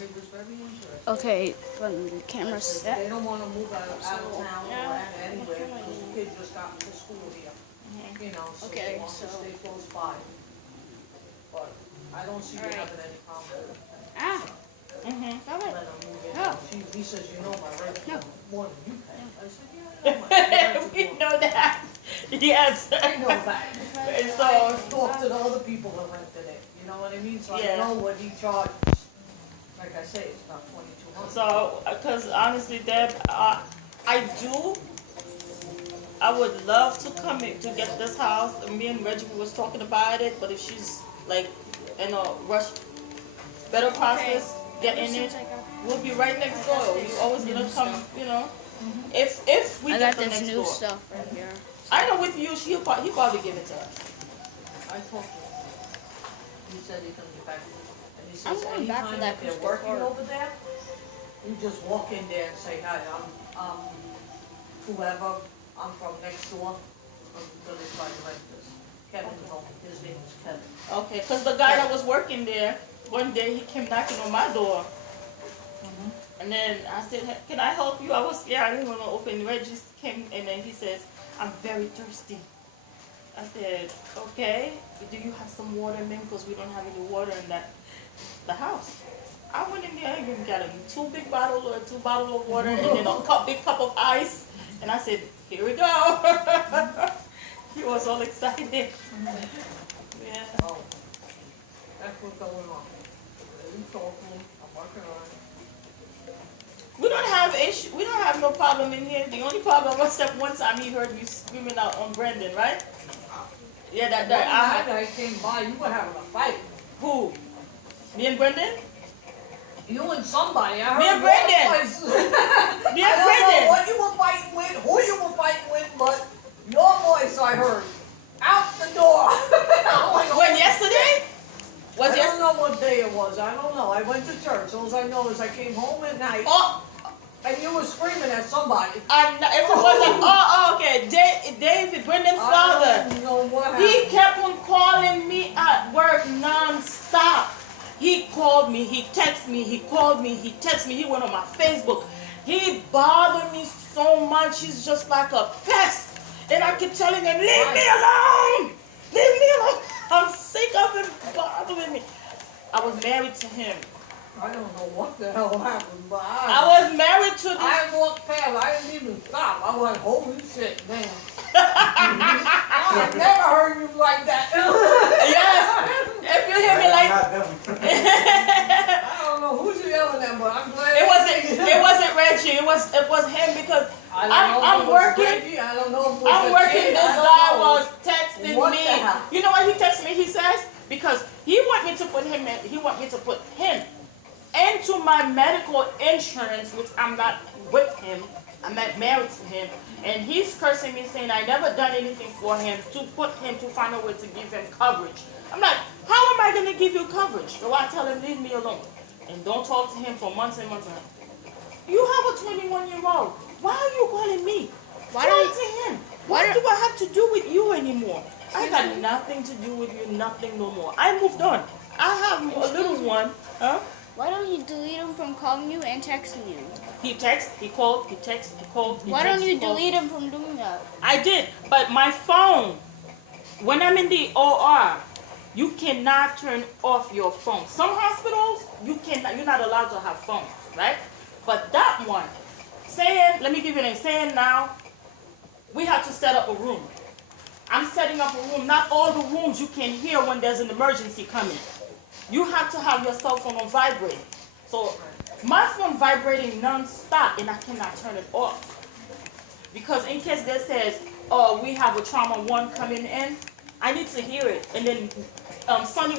It was very interesting. Okay, but the camera's They set. don't want to move out of town yeah. or anywhere because the kids just got into school here. You know, so they Okay, want to so- stay close by. But I don't see you Alright. having any problem with it. Ah. Mm-hmm. Let them move in. Oh. He says, you know my rent No. more than you pay. I said, yeah, I know my rent We is more. know that. Yes. I know that. And So I so, talked to the other people that rented it, you know what I mean? So I Yeah. know what he charges. Like I say, it's about 2,200. so, because honestly, Deb, I would love to come in to get this house. Me and Reggie was talking about it, but if she's like in a rush, better process, get in it. We'll be right next door. You always gonna come, you know. If we I get got the this next new door. stuff right here. I know with you, he probably give it to us. I talked to him. He said he's gonna get back to me. And he I'm says going back to anytime that that they're crystal working park. over there, you just walk in there and say, hi, I'm whoever, I'm from next door, I'm gonna try to rent this. Kevin's home, his name is Kevin. Okay, because the guy that was working there, one day he came knocking on my door. And then I said, "Hey, can I help you?" I was scared. I didn't want to open. Reggie came and then he says, "I'm very thirsty." I said, "Okay, do you have some water, man? Because we don't have any water in the house." I went in there and even got a two bottles of water and then a big cup of ice. And I said, "Here we go." He was all excited. Yeah. Oh, that's what's going on. You told me, I'm working on it. We don't have issue. We don't have no problem in here. The only problem was that one time he heard me screaming out on Brendan, right? Yeah, that One I night I came by, you were having a fight. who? Me and Brendan? You and somebody, I heard Me and both Brendan. places. Me I and don't Brendan. know what you were fighting with, who you were fighting with, but your voice I heard. Out the door. I'm like, When yesterday? Was I don't yesterday? know what day it was, I don't know. I went to church, all I know is I came home at night, Oh, and you were screaming at somebody. if it wasn't. Oh, okay. David, Brendan's father. I don't know what He happened. kept on calling me at work non-stop. He called me, he texted me, he called me, he texted me, he went on my Facebook. He bothered me so much, he's just like a pest. And I keep telling him, leave me alone! Leave me alone! I'm sick of him bothering me. I was married to him. I don't know what the hell happened, but I was married to this. I walked past, I didn't even stop. I was like, holy shit, man. I've never heard you like that. Yes. If you hear me like, I don't know who's yelling at, but I'm glad. it wasn't Reggie. It was him because I don't know if I'm it was working. Reggie, I don't know if it was I'm a working. kid, This I don't guy know. was texting What me. the hell? You know what he texted me? He says because he want me to put him into my medical insurance, which I'm not with him. I'm not married to him, and he's cursing me saying I never done anything for him to find a way to give him coverage. I'm like, how am I gonna give you coverage? So I tell him leave me alone and don't talk to him for months and months and months. You have a 21-year-old. Why are you calling me? Why Talk don't- to him. why What don't- do I have to do with you anymore? I got nothing to do with you, nothing no more. I moved on. I have a little one. Huh? Why don't you delete him from calling you and texting you? He texts, he called, he texts, he called. Why don't you delete him from doing that? I did, but my phone, when I'm in the OR, you cannot turn off your phone. Some hospitals, you're not allowed to have phones, right? But that one, let me give you an name, saying now, we have to set up a room. I'm setting up a room. Not all the rooms you can hear when there's an emergency coming. You have to have your cell phone on vibrate. So my phone vibrating non-stop and I cannot turn it off. Because in case that says, oh, we have a trauma 1 coming in, I need to hear it. And then Sonny would